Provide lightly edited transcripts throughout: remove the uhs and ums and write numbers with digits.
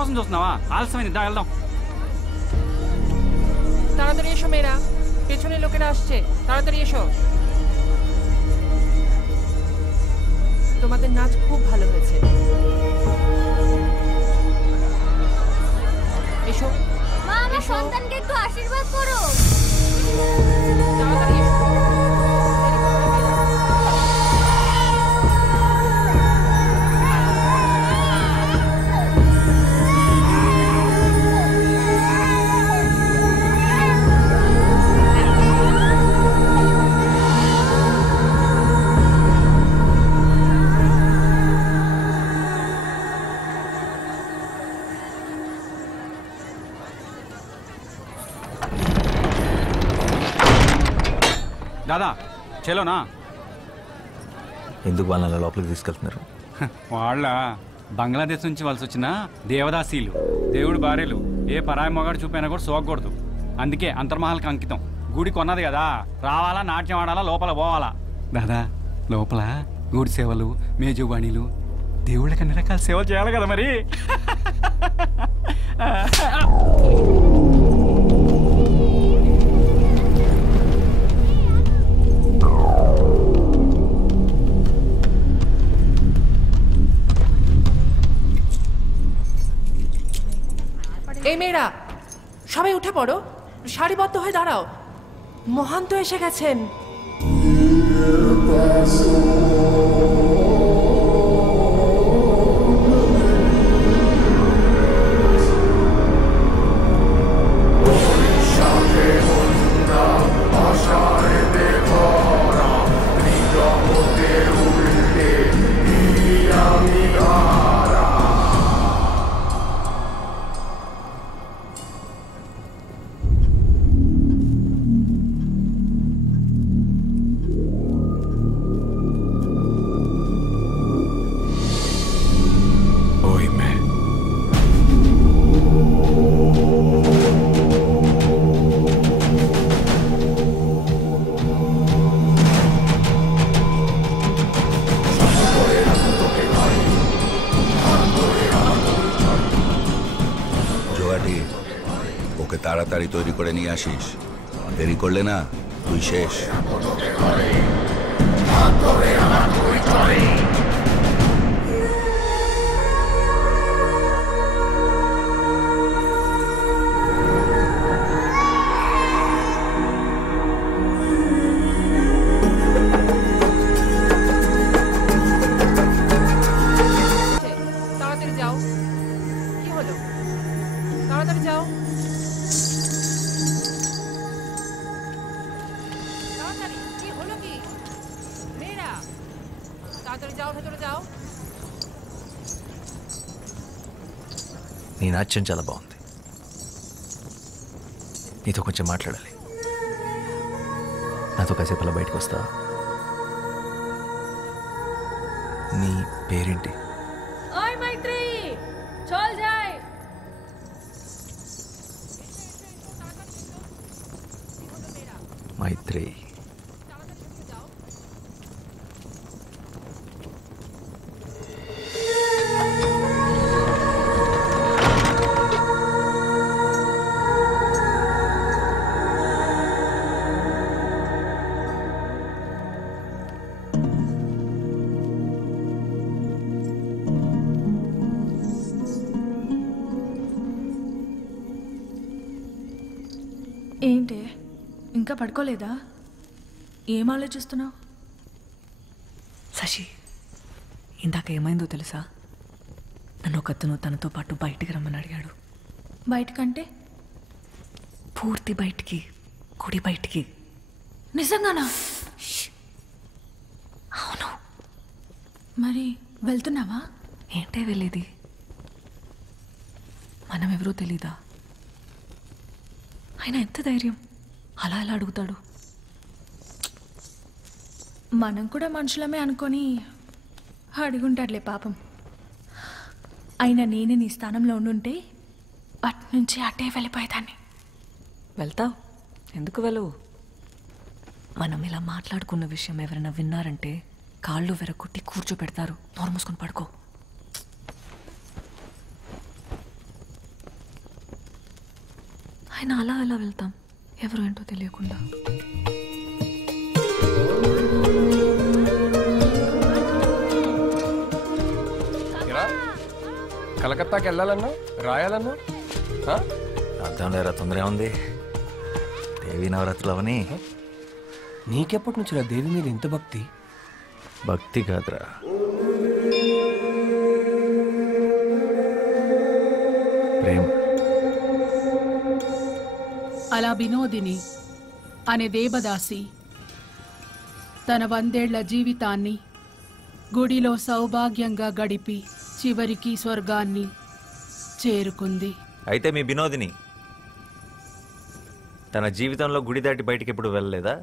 కోసం చూస్తున్నావా? ఆలస్యమైంది, దా వెళ్దాం. তাড়াতাড়ি এসো মেয়েরা, পেছনে লোকেরা আসছে, তাড়াতাড়ি এসো। তোমাদের নাচ খুব ভালো হয়েছে। এসো মা, আমার সন্তানকে একটু আশীর্বাদ করো। তাড়াতাড়ি এসো। దాదా చలోనా? ఎందుకు వాళ్ళని లోపలికి తీసుకెళ్తున్నారు? వాళ్ళ బంగ్లాదేశ్ నుంచి వలస వచ్చిన దేవదాసీలు, దేవుడు భార్యలు. ఏ పరాయి మొగాడు చూపైనా కూడా సోకూడదు. అందుకే అంతర్మహల్కి అంకితం. గుడి కొన్నది కదా, రావాలా, నాట్యం ఆడాలా, లోపల పోవాలా. దాదా లోపల గుడి సేవలు, మేజువాణిలు, దేవుళ్ళకి అన్ని రకాల సేవలు చేయాలి కదా మరి. এই মেয়েরা সবাই উঠে পড়ো, সারিবদ্ধ হয়ে দাঁড়াও, মহান তো এসে গেছেন। ওকে তাড়াতাড়ি তৈরি করে নিয়ে আসিস, দেরি করলে না তুই শেষ। তাড়াতাড়ি যাও, কি হলো? তাড়াতাড়ি যাও, তাড়াতাড়ি। কি হলো কি মেয়েরা? তাড়াতাড়ি যাও, ভেতরে যাও। నీ నాట్యం చాలా బాగుంది, నీతో కొంచెం మాట్లాడాలి. నాతో కాసేపు అలా బయటకు వస్తా? నీ పేరేంటి? ওই మైత్రి, চল যাই। మైత్రి. ఏంటి ఇంకా పడుకోలేదా? ఏం ఆలోచిస్తున్నావు? శశి, ఇందాక ఏమైందో తెలుసా? నన్ను ఒకతను తనతో పాటు బయటికి రమ్మని అడిగాడు. బయటకంటే? పూర్తి బయటికి, గుడి బయటికి. నిజంగానా? అవును. మరి వెళ్తున్నావా? ఏంటే వెళ్ళేది? మనం ఎవరో తెలీదా? ఆయన ఎంత ధైర్యం అలా అలా అడుగుతాడు? మనం కూడా మనుషులమే అనుకొని అడుగుంటాడులే పాపం. అయినా నేనే నీ స్థానంలో ఉండుంటే అటు నుంచి అటే వెళ్ళిపోయేదాన్ని. వెళ్తావు? ఎందుకు వెళ్ళవు? మనం ఇలా మాట్లాడుకున్న విషయం ఎవరైనా విన్నారంటే కాళ్ళు వెరగొట్టి కూర్చోపెడతారు. నోరు మూసుకొని పడుకో. ఆయన అలా అలా వెళ్తాం, ఎవరు ఏంటో తెలియకుండా. కలకత్తాకి వెళ్ళాలన్నా రాయాలన్నా అర్థం లేరా, తొందర ఉంది. దేవి నవరాత్రులు అవని. నీకెప్పటి నుంచి దేవి మీద ఇంత భక్తి? భక్తి కాదురా, ప్రేమ. అలా వినోదిని అనే దేవదాసి తన 100 ఏళ్ల జీవితాన్ని గుడిలో సౌభాగ్యంగా గడిపి చివరికి స్వర్గాన్ని చేరుకుంది. అయితే మీ వినోదిని తన జీవితంలో గుడి దాటి బయటికి ఎప్పుడు వెళ్ళలేదా?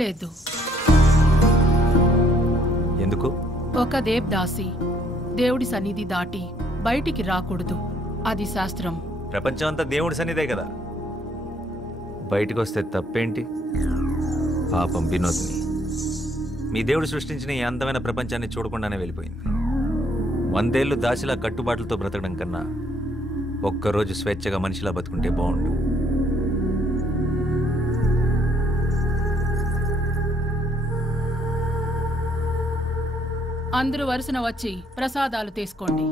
లేదు. ఎందుకు? ఒక దేవదాసి దేవుడి సన్నిధి దాటి బయటికి రాకూడదు, అది శాస్త్రం. ప్రపంచం అంతా దేవుడి సన్నిధే కదా, బయటకు వస్తే తప్పేంటి? పాపం వినోదిని మీ దేవుడు సృష్టించిన ఈ అందమైన ప్రపంచాన్ని చూడకుండానే వెళ్ళిపోయింది. 100 ఏళ్ళు దాసిలా కట్టుబాట్లతో బ్రతకడం కన్నా ఒక్కరోజు స్వేచ్ఛగా మనిషిలా బతుకుంటే బాగుండు. అందరూ వరుసన వచ్చి ప్రసాదాలు తీసుకోండి.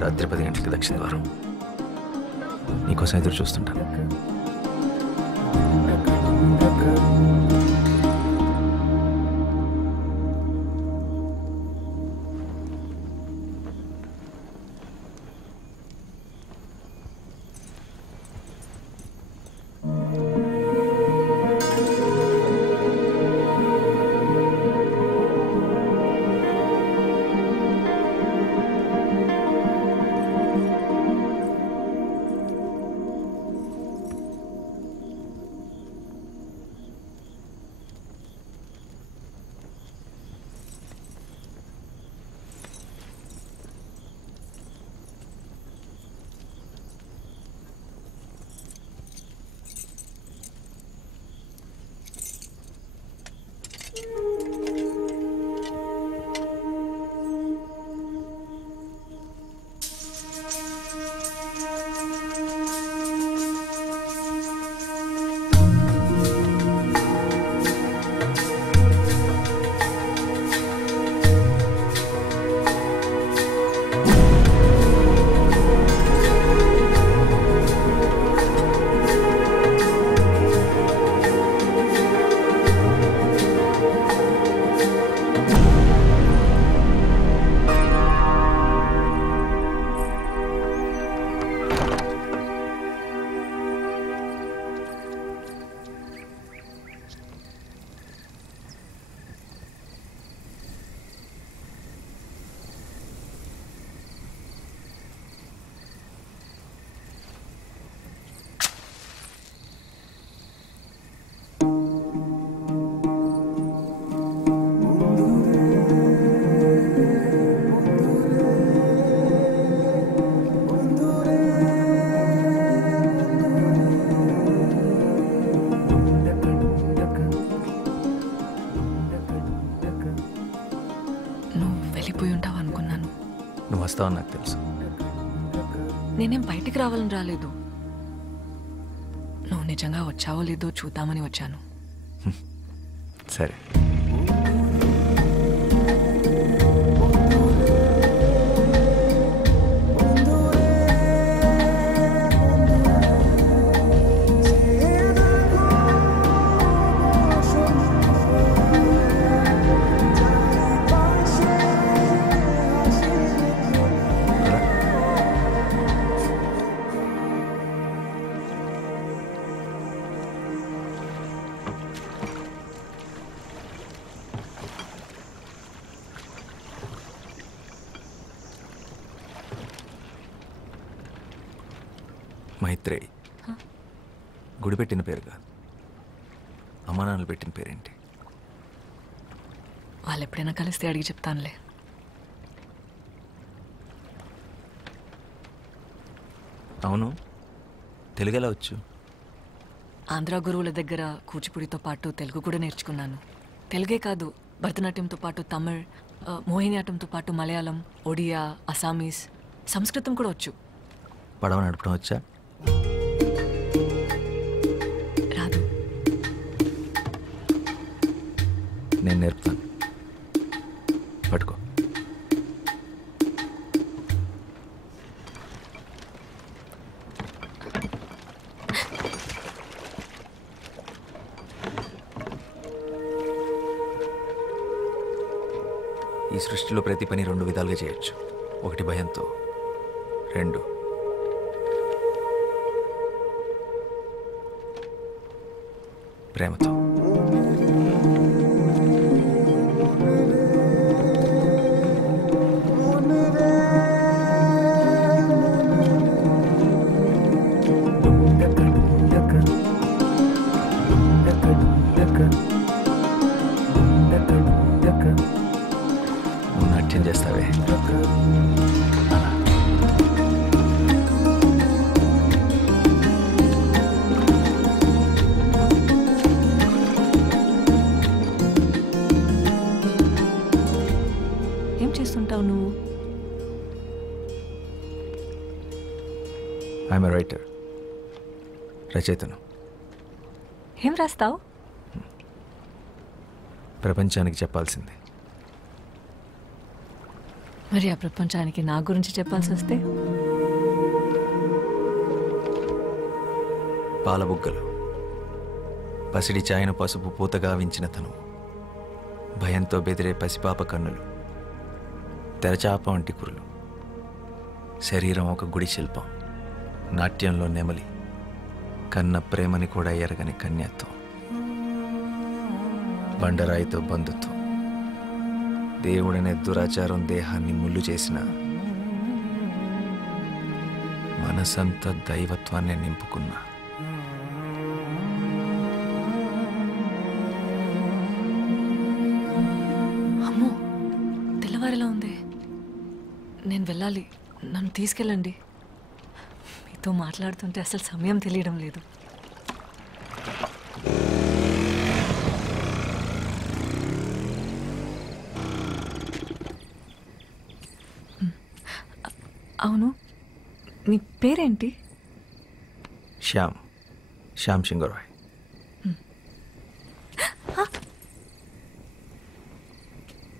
రాత్రి 10 గంటలకి దక్షిణ ద్వారం. నీకోసం ఎదురు చూస్తుంటాను. నువ్వు వస్తావని నాకు తెలుసు. నేనేం బయటికి రావాలని రాలేదు, నువ్వు నిజంగా వచ్చావో లేదో చూద్దామని వచ్చాను. సరే. మైత్రేయి గుడి పెట్టిన పేరు కాదు, అమ్మా నాన్నలు పెట్టిన పేరేంటి? వాళ్ళు ఎప్పుడైనా కలిస్తే అడిగి చెప్తానులే. అవును, తెలుగు ఎలా వచ్చు? ఆంధ్ర గురువుల దగ్గర కూచిపూడితో పాటు తెలుగు కూడా నేర్చుకున్నాను. తెలుగే కాదు, భరతనాట్యంతో పాటు తమిళ్, మోహినియాటంతో పాటు మలయాళం, ఒడియా, అసామీస్, సంస్కృతం కూడా వచ్చు. పడవ నడపడం వచ్చా? రాదు. నేను నేర్పుతాను. పట్టుకో. ఈ సృష్టిలో ప్రతి పని 2 విధాలుగా చేయొచ్చు. 1 భయంతో, 2 ప్రేమతో. నువ్వు నాట్యం చేస్తావే అలా. ఏం చేస్తుంటావు నువ్వు? ఐఎమ్ ఎ రైటర్, రచయితను. ఏం రాస్తావు? ప్రపంచానికి చెప్పాల్సింది. మరి ఆ ప్రపంచానికి నా గురించి చెప్పాల్సి వస్తే? పాలబుగ్గలు, పసిడి చాయన పసుపు పూతగా వించిన తను, భయంతో బెదిరే పసిపాప కన్నులు, తెరచాప వంటి కురులు, శరీరం ఒక గుడి శిల్పం, నాట్యంలో నెమలి, కన్న ప్రేమని కూడా ఎరగని కన్యత్వం, బండరాయితో బంధుత్వం, దేవుడనే దురాచారం దేహాన్ని ముళ్ళు చేసిన, మనసంతా దైవత్వాన్ని నింపుకున్న, అమ్మో, తెల్లవారిలా ఉంది. నేను వెళ్ళాలి. నన్ను తీసుకెళ్ళండి. మీతో మాట్లాడుతుంటే అసలు సమయం తెలియడం లేదు. అవును, మీ పేరేంటి? శ్యామ్ సింగరాయ్.